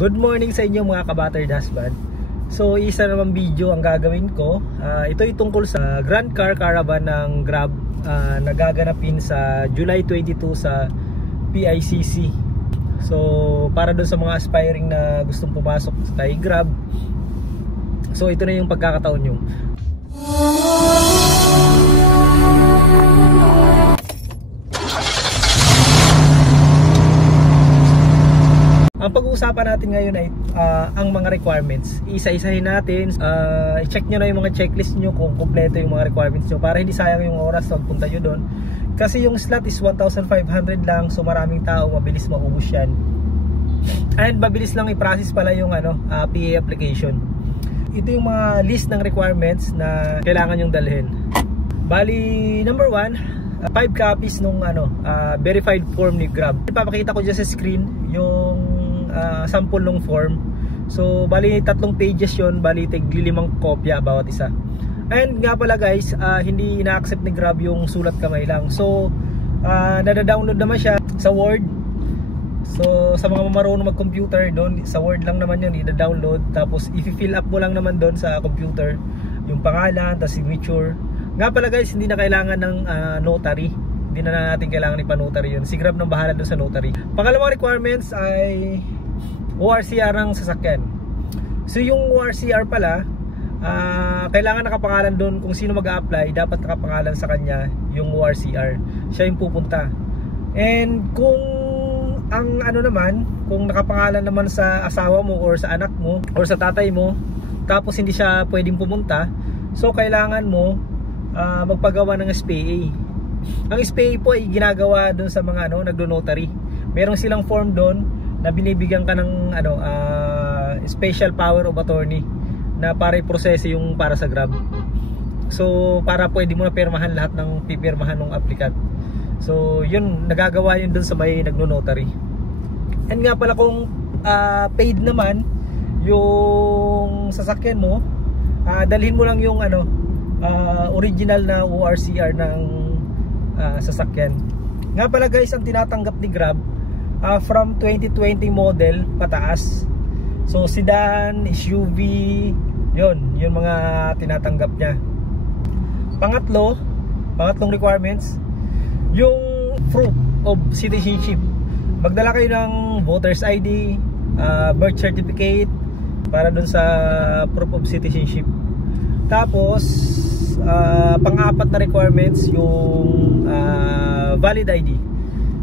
Good morning sa inyo mga kabatter dashband. So isa naman video ang gagawin ko. Ito ay tungkol sa Grand Car Caravan ng Grab na gaganapin sa July 22 sa PICC. So para doon sa mga aspiring na gustong pumasok kay Grab. So ito na yung pagkakataon nyo. Ang pag-uusapan natin ngayon ay ang mga requirements. Isa-isahin natin, i-check nyo na yung mga checklist nyo kung kompleto yung mga requirements nyo para hindi sayang yung oras na magpunta nyo doon. Kasi yung slot is 1,500 lang, so maraming tao, mabilis maubos yan. And mabilis lang i-process pala yung PA application. Ito yung mga list ng requirements na kailangan yung dalhin. Bali, number 1, 5 copies nung verified form ni Grab. Ipapakita ko dyan sa screen yung sample ng form. So bali 3 pages yon, bali tig 5 kopya bawat isa. And nga pala guys, hindi ina-accept ni Grab yung sulat kamay lang. So nada-download naman siya sa Word. So sa mga marunong mag-computer, doon sa Word lang naman yun i-download. Tapos i-fill up mo lang naman doon sa computer yung pangalan, tapos signature. Nga pala guys, hindi na kailangan ng notary. Hindi na natin kailangan ipa-notary yun. Si Grab nang bahala doon sa notary. Pangalawang requirements ay ORCR ng sasakyan. So yung ORCR pala, kailangan nakapangalan doon kung sino mag-a-apply. Dapat nakapangalan sa kanya yung ORCR. Siya yung pupunta. And kung ang kung nakapangalan naman sa asawa mo or sa anak mo or sa tatay mo, tapos hindi siya pwedeng pumunta, so kailangan mo magpagawa ng SPA. Ang SPA po ay ginagawa doon sa mga nagdo-notary. Meron silang form doon na binibigyan ka ng special power of attorney na para i-proseso yung para sa Grab. So para pwede mo na pirmahan lahat ng pipirmahan ng applicant. So yun, nagagawa yun doon sa may nagno-notary. And nga pala kung paid naman yung sasakyan mo, dalhin mo lang yung original na ORCR ng sasakyan. Nga pala guys, ang tinatanggap ni Grab from 2020 model pataas. So sedan, SUV, yun mga tinatanggap niya. Pangatlong requirements, yung proof of citizenship. Magdala kayo ng voter's ID, birth certificate para dun sa proof of citizenship. Tapos pang-apat na requirements yung valid ID.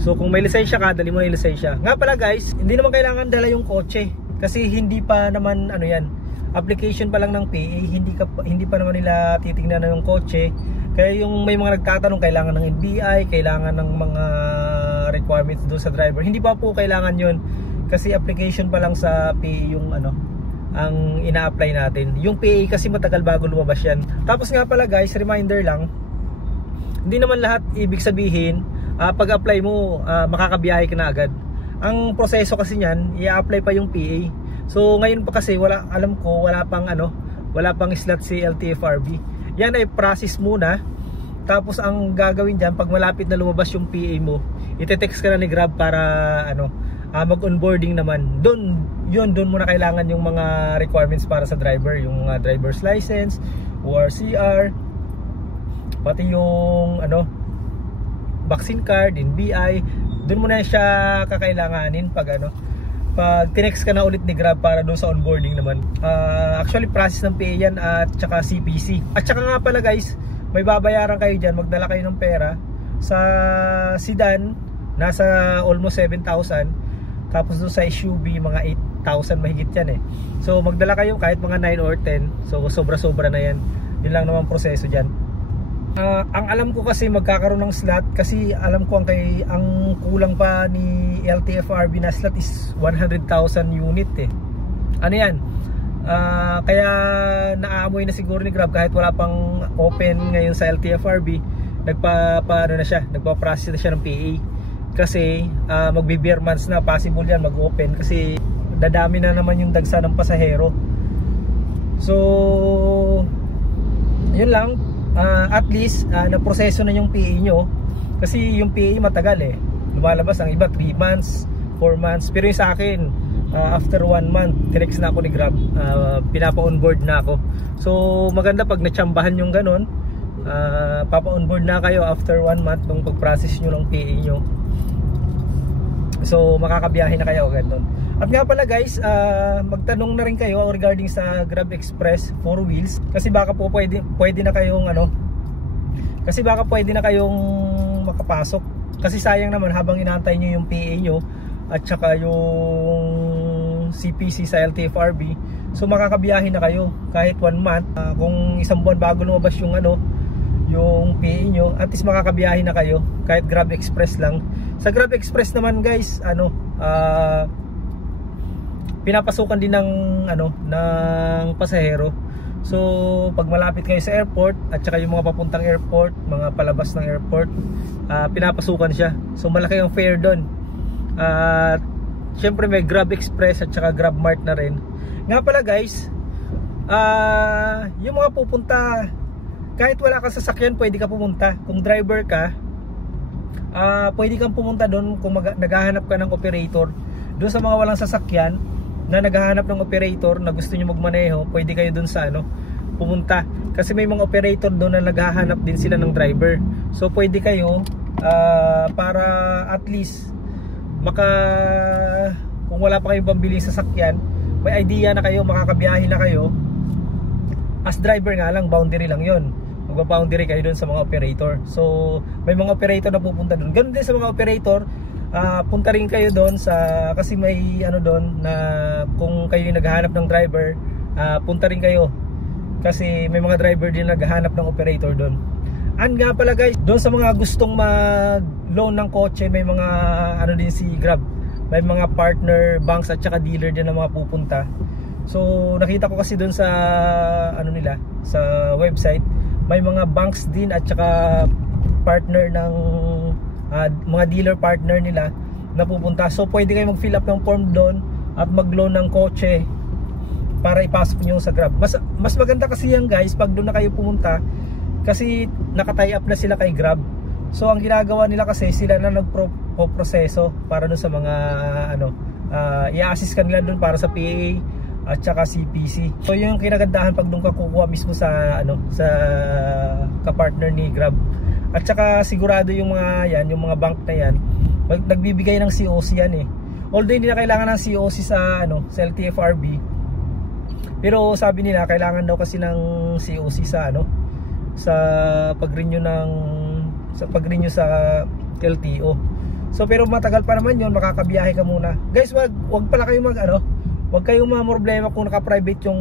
So kung may lisensya ka, dali mo na yung lisensya. Nga pala guys, hindi naman kailangan dala yung kotse kasi hindi pa naman application pa lang ng PA, hindi pa naman nila titingnan na yung kotse. Kaya yung may mga nagtatanong kailangan ng NBI, kailangan ng mga requirements doon sa driver. Hindi pa po kailangan yun kasi application pa lang sa PA yung ang ina-apply natin. Yung PA kasi matagal bago lumabas yan. Tapos nga pala guys, reminder lang, hindi naman lahat ibig sabihin pag-apply mo makakabiyahe ka na agad. Ang proseso kasi niyan, i-apply pa yung PA. So ngayon pa kasi alam ko wala pang slot si LTFRB. Yan ay process muna. Tapos ang gagawin diyan, pag malapit na lumabas yung PA mo, ite-text ka na ni Grab para mag-onboarding naman. Doon mo na kailangan yung mga requirements para sa driver, yung driver's license, ORCR, pati yung vaccine card, NBI. Doon mo na siya kakailanganin pag tinext ka na ulit ni Grab para doon sa onboarding naman. Actually process ng PA yan at saka CPC. At saka nga pala guys, may babayaran kayo dyan, magdala kayo ng pera. Sa sedan nasa almost 7,000, tapos doon sa SUV mga 8,000 mahigit yan eh. So magdala kayo kahit mga 9 or 10. So sobra-sobra na yan. Yun lang naman proseso dyan. Ang alam ko kasi magkakaroon ng slot, kasi alam ko ang kulang pa ni LTFRB na slot is 100,000 unit eh. Yan? Kaya naaamoy na siguro ni Grab kahit wala pang open ngayon sa LTFRB, nagpa-process na siya ng PA. Kasi magbe-bare months na, possible yan mag-open kasi dadami na naman yung dagsa ng pasahero. So yun lang. At least naproseso na yung PA nyo kasi yung PA matagal lumalabas ang iba 3 months, 4 months, pero yung sa akin after 1 month tinext na ako ni Grab, pinapa-onboard na ako. So maganda pag natsambahan yung ganun, papa-onboard na kayo after 1 month nung pag-process nyo ng PA nyo. So makakabiyahe na kayo agad nun. At nga pala guys, magtanong na rin kayo regarding sa Grab Express 4 wheels, kasi baka po pwede na kayong makapasok. Kasi sayang naman habang inaantay nyo yung PA nyo at saka yung CPC sa LTFRB, so makakabiyahe na kayo kahit 1 month. Kung isang buwan bago lumabas yung yung PA nyo, at least makakabiyahe na kayo kahit Grab Express lang. Sa Grab Express naman guys, pinapasukan din ng pasahero. So pag malapit kayo sa airport at saka yung mga papuntang airport, mga palabas ng airport, pinapasukan siya. So malaki ang fare doon. At syempre may Grab Express at saka Grab Mart na rin. Nga pala guys, yung mga pupunta, kahit wala kang sasakyan pwede ka pumunta. Kung driver ka, pwede kang pumunta doon. Kung naghahanap ka ng operator doon sa mga walang sasakyan na naghahanap ng operator na gusto nyo magmaneho, pwede kayo doon sa pumunta. Kasi may mga operator doon na naghahanap din sila ng driver. So pwede kayo para at least kung wala pa kayong pambiling sasakyan, may idea na kayo, makakabiyahe na kayo. As driver nga lang, boundary lang yon. Magba-boundary kayo doon sa mga operator. So may mga operator na pupunta doon. Ganun din sa mga operator, punta rin kayo doon kasi may doon na kung kayo yung naghahanap ng driver, punta rin kayo kasi may mga driver din naghahanap ng operator doon. And nga pala guys, doon sa mga gustong mag-loan ng kotse, may mga din si Grab, may mga partner banks at saka dealer din na mga pupunta. So nakita ko kasi doon sa nila sa website, may mga banks din at saka partner ng mga dealer partner nila na pupunta. So pwede kayo mag-fill up ng form doon at mag-loan ng kotse para ipasok nyo sa Grab. Mas maganda kasi yan guys pag doon na kayo pumunta, kasi naka-tie up na sila kay Grab. So ang ginagawa nila kasi, sila na nagpo-proseso para doon sa mga i-assist ka nila doon para sa PA at saka CPC. So yun yung kinagandahan pag doon ka kukuha mismo sa ka-partner ni Grab. At saka sigurado yung mga bank na yan, nagbibigay ng COC yan eh. Although hindi na kailangan ng COC sa LTFRB, pero sabi nila kailangan daw kasi ng COC sa pag-renew sa LTO. So pero matagal pa naman yun, makakabiyahe ka muna. Guys, wag pala kayo wag kayong problema kung naka-private yung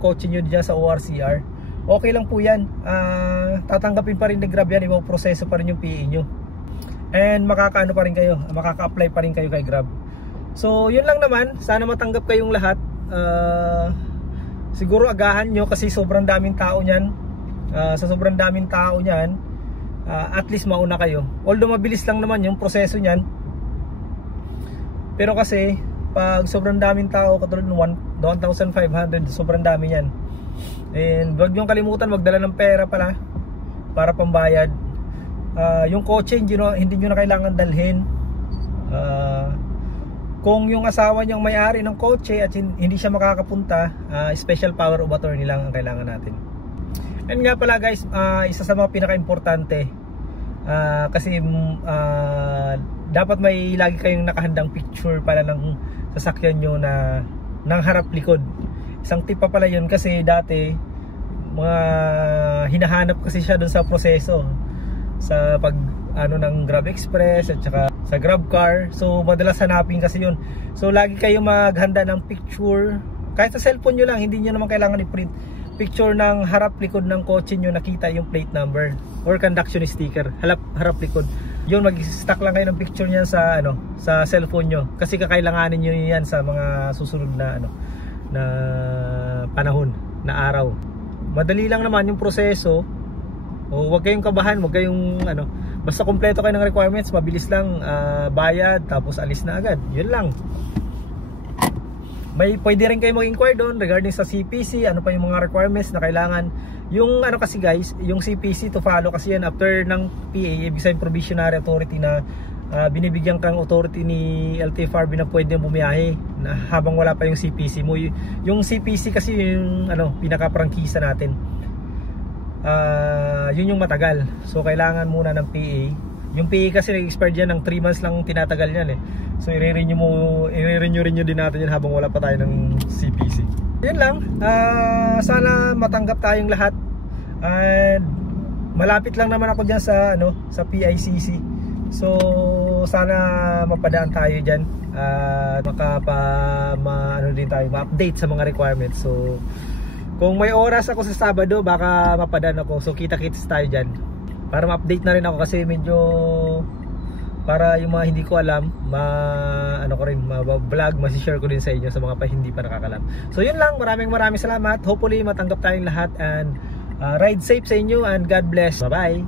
kotse nyo diyan sa ORCR. Okay lang po yan. Tatanggapin pa rin ni Grab yan, ipoproseso pa rin yung PA nyo. And makaka-apply pa rin kayo kay Grab. So yun lang naman, sana matanggap kayong lahat. Siguro agahan nyo kasi sobrang daming tao nyan. Sa sobrang daming tao nyan, at least mauna kayo. Although mabilis lang naman yung proseso nyan, pero kasi pag sobrang daming tao, katulad ng 1,500, sobrang dami yan. And huwag nyo kalimutan magdala ng pera pala para pambayad. Yung kotse hindi nyo na kailangan dalhin. Kung yung asawa niyang may-ari ng kotse at hindi siya makakapunta, special power of attorney lang ang kailangan natin. And nga pala guys, isa sa mga pinaka-importante, kasi dapat may lagi kayong nakahandang picture pala ng sasakyan nyo ng harap likod. Isang tip pa pala yun, kasi dati mga hinahanap kasi siya dun sa proseso sa ng Grab Express at saka sa Grab Car. So madalas hanapin kasi yun. So lagi kayong maghanda ng picture, kahit sa cellphone nyo lang, hindi nyo naman kailangan i-print. Picture ng harap likod ng kotse nyo, nakita yung plate number or conduction sticker, harap likod. Yun, mag-stack lang kayo ng picture niyan sa cellphone nyo, kasi kakailanganin nyo yan sa mga susunod na na panahon, na araw. Madali lang naman yung proseso. Huwag kayong kabahan, huwag kayong basta kumpleto kayo ng requirements, mabilis lang, bayad tapos alis na agad. Yun lang. Pwede rin kayo mag-inquire doon regarding sa CPC, ano pa yung mga requirements na kailangan. Yung kasi guys, yung CPC to follow kasi yan after ng PA, ibig sabihin provisionary authority na binibigyan kang authority ni LTFRB na pwede bumiyahe na habang wala pa yung CPC mo. Yung CPC kasi yung pinaka-prangkisa natin. Yun yung matagal. So kailangan muna ng PA. Yung PA kasi nag-expire dyan ng 3 months lang tinatagal yan eh. So i-renew din natin yan habang wala pa tayo ng CPC. Yun lang. Sana matanggap tayong lahat. And malapit lang naman ako dyan sa PICC. So sana mapadaan tayo dyan. Din tayo, ma-update sa mga requirements. So kung may oras ako sa Sabado, baka mapadaan ako. So kita-kits tayo dyan para ma-update na rin ako, kasi medyo para yung mga hindi ko alam, ma-vlog, ma-share ko din sa inyo sa mga hindi pa nakakalam. So yun lang, maraming salamat. Hopefully matanggap tayong lahat, and ride safe sa inyo, and God bless. Bye bye.